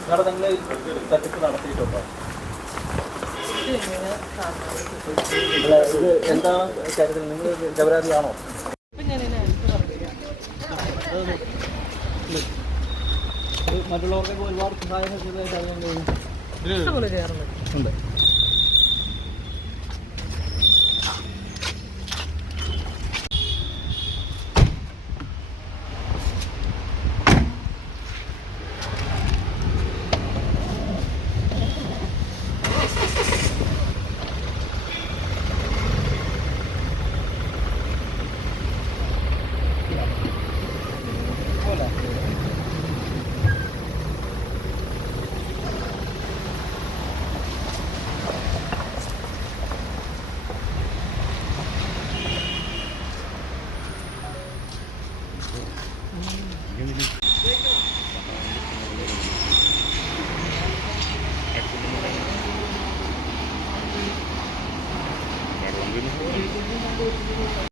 നിങ്ങളുടെ നിങ്ങൾ തട്ടിപ്പ് നടത്തിയിട്ടുണ്ടോ? ഇത് എന്താണ് കാര്യത്തിൽ? നിങ്ങൾ നിരപരാധിയാണോ ഇത് മറ്റുള്ളവർക്കൊക്കെ ഒരുപാട് സഹായങ്ങൾ ചെയ്തതായിട്ട് അറിയാൻ Mm.